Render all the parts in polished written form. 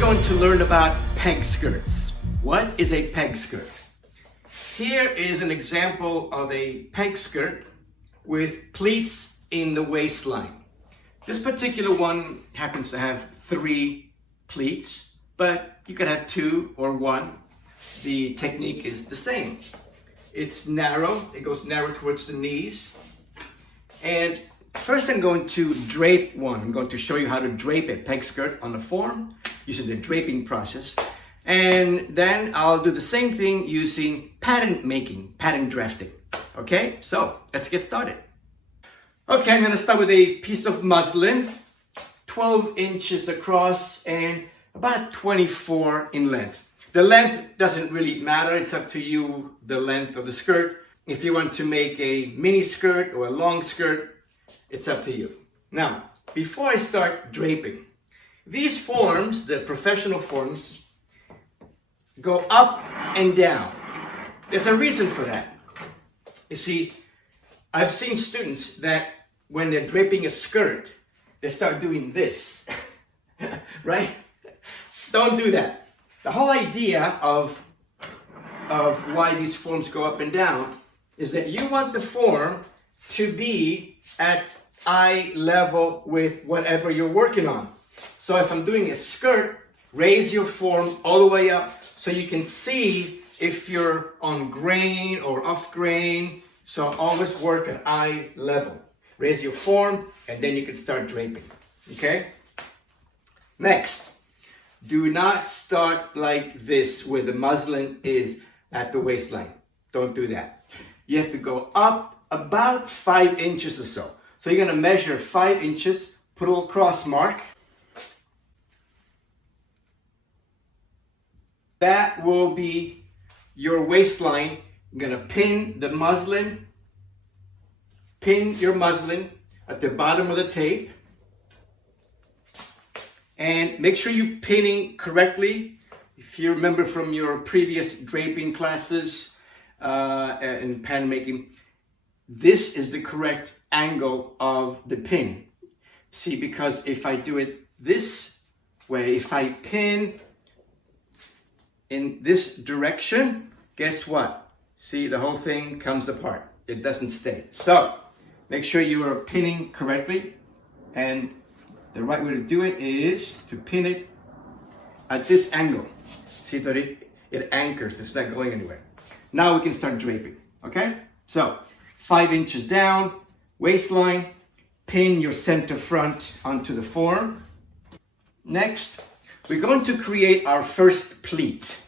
going to learn about peg skirts. What is a peg skirt? Here is an example of a peg skirt with pleats in the waistline. This particular one happens to have 3 pleats, but you could have 2 or 1. The technique is the same. It's narrow, it goes narrow towards the knees. And first I'm going to drape one. I'm going to show you how to drape a peg skirt on the form using the draping process. And then I'll do the same thing using pattern making, pattern drafting. Okay, so let's get started. Okay, I'm going to start with a piece of muslin, 12 inches across and about 24 in length. The length doesn't really matter, it's up to you, the length of the skirt. If you want to make a mini skirt or a long skirt, it's up to you. Now, before I start draping, these forms, the professional forms, go up and down. There's a reason for that. You see, I've seen students that when they're draping a skirt, they start doing this, right? Don't do that. The whole idea of why these forms go up and down is that you want the form to be at eye level with whatever you're working on. So if I'm doing a skirt, raise your form all the way up so you can see if you're on grain or off grain. So always work at eye level. Raise your form and then you can start draping. Okay? Next, do not start like this where the muslin is at the waistline. Don't do that. You have to go up about 5 inches or so. So you're going to measure 5 inches, put a little cross mark. That will be your waistline. You're going to pin the muslin, pin your muslin at the bottom of the tape. And make sure you're pinning correctly. If you remember from your previous draping classes and pattern making, this is the correct angle of the pin. See, because if I do it this way, if I pin in this direction, guess what? See, the whole thing comes apart. It doesn't stay. So make sure you are pinning correctly, and the right way to do it is to pin it at this angle. See that it anchors, it's not going anywhere. Now we can start draping, okay? So 5 inches down, waistline, pin your center front onto the form. Next, we're going to create our first pleat,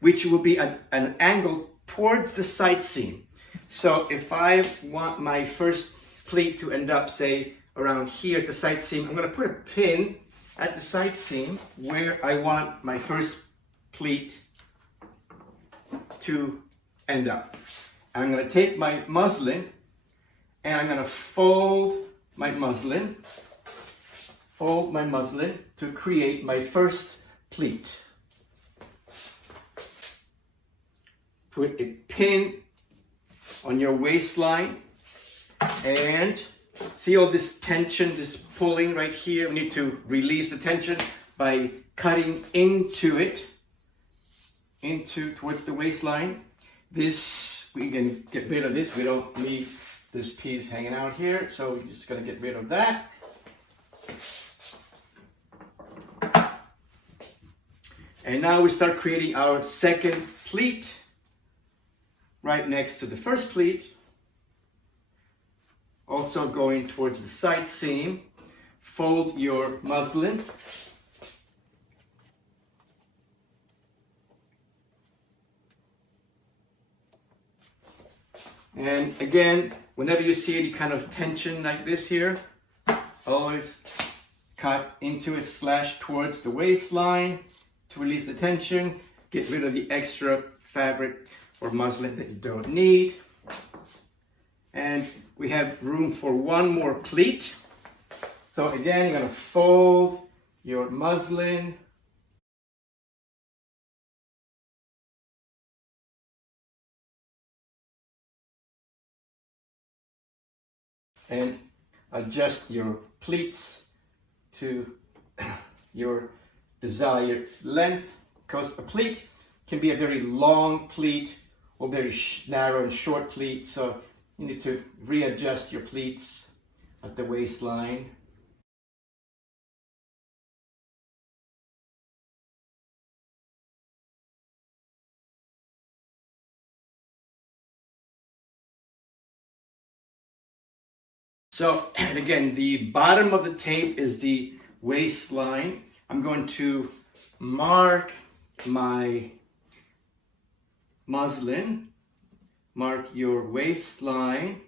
which will be at an angle towards the side seam. So if I want my first pleat to end up, say, around here at the side seam, I'm going to put a pin at the side seam where I want my first pleat to end up. And I'm going to take my muslin and I'm going to fold my muslin to create my first pleat. Put a pin on your waistline and see all this tension, this pulling right here. We need to release the tension by cutting into it, towards the waistline. This, we can get rid of this. We don't need this piece hanging out here, so we're just gonna get rid of that. And now we start creating our second pleat right next to the first pleat. Also going towards the side seam, fold your muslin. And again, whenever you see any kind of tension like this here, always cut into it, slash towards the waistline to release the tension, get rid of the extra fabric or muslin that you don't need. And we have room for one more pleat. So again, you're going to fold your muslin. And adjust your pleats to your desired length, because a pleat can be a very long pleat or very narrow and short pleat, so you need to readjust your pleats at the waistline. So, and again, the bottom of the tape is the waistline. I'm going to mark my muslin, mark your waistline,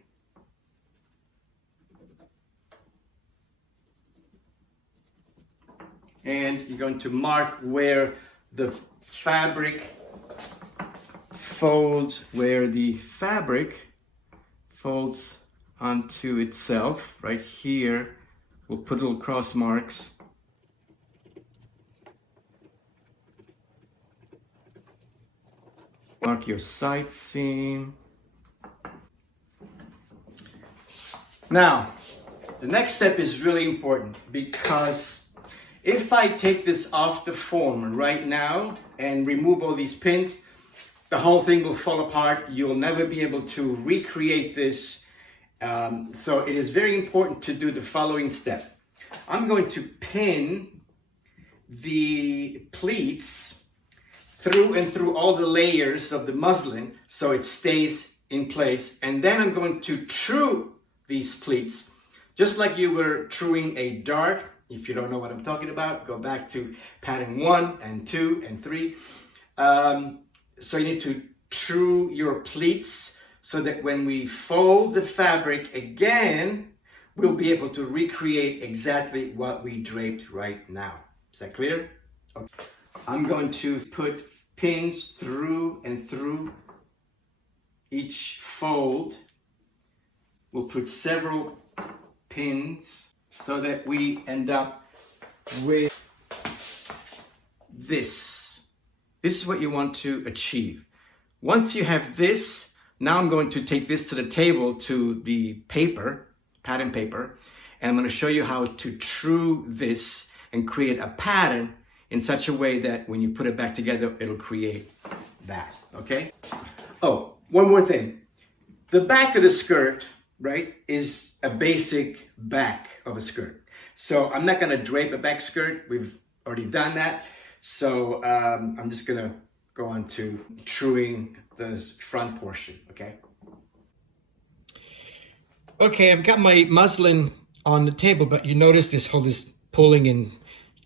and you're going to mark where the fabric folds, onto itself. Right here, we'll put little cross marks. Mark your side seam. Now, the next step is really important, because if I take this off the form right now and remove all these pins, the whole thing will fall apart. You'll never be able to recreate this. So it is very important to do the following step. I'm going to pin the pleats through and through all the layers of the muslin so it stays in place, and then I'm going to true these pleats just like you were truing a dart. If you don't know what I'm talking about, go back to pattern 1 and 2 and 3. So you need to true your pleats so that when we fold the fabric again, we'll be able to recreate exactly what we draped right now. Is that clear? Okay. I'm going to put pins through and through each fold. We'll put several pins so that we end up with this. This is what you want to achieve. Once you have this, now I'm going to take this to the table, to the paper, pattern paper, and I'm going to show you how to true this and create a pattern in such a way that when you put it back together, it'll create that, okay? Oh, one more thing. The back of the skirt, right, is a basic back of a skirt. So I'm not gonna drape a back skirt. We've already done that. So I'm just gonna go on to truing the front portion, okay? Okay, I've got my muslin on the table, but you notice this whole pulling and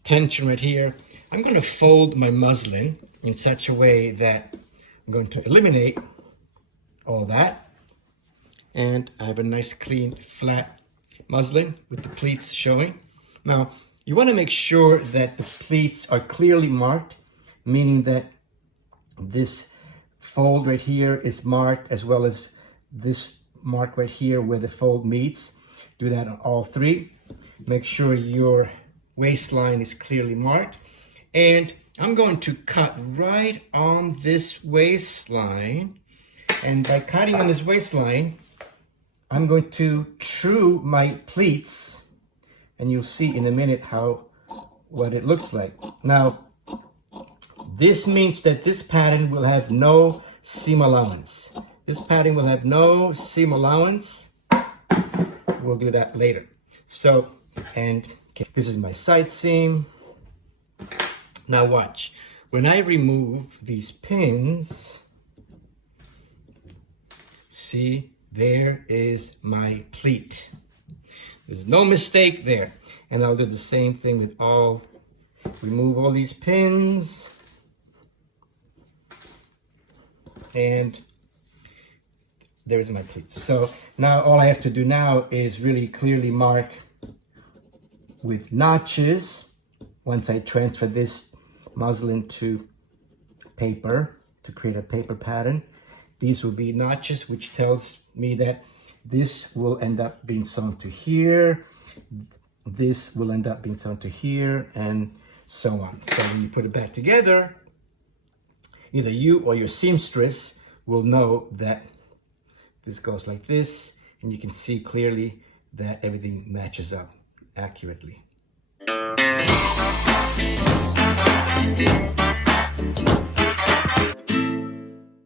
tension right here. I'm going to fold my muslin in such a way that I'm going to eliminate all that. And I have a nice clean flat muslin with the pleats showing. Now, you want to make sure that the pleats are clearly marked, meaning that this fold right here is marked, as well as this mark right here where the fold meets. Do that on all three. Make sure your waistline is clearly marked. And I'm going to cut right on this waistline. And by cutting on this waistline, I'm going to true my pleats. And you'll see in a minute what it looks like. Now, this means that this pattern will have no seam allowance. This pattern will have no seam allowance. We'll do that later. So, and okay, this is my side seam. Now watch. When I remove these pins, see, there is my pleat. There's no mistake there. And I'll do the same thing with remove all these pins. And there's my pleats. So now all I have to do now is really clearly mark with notches. Once I transfer this muslin to paper to create a paper pattern, these will be notches, which tells me that this will end up being sewn to here, this will end up being sewn to here, and so on. So when you put it back together, either you or your seamstress will know that this goes like this, and you can see clearly that everything matches up accurately.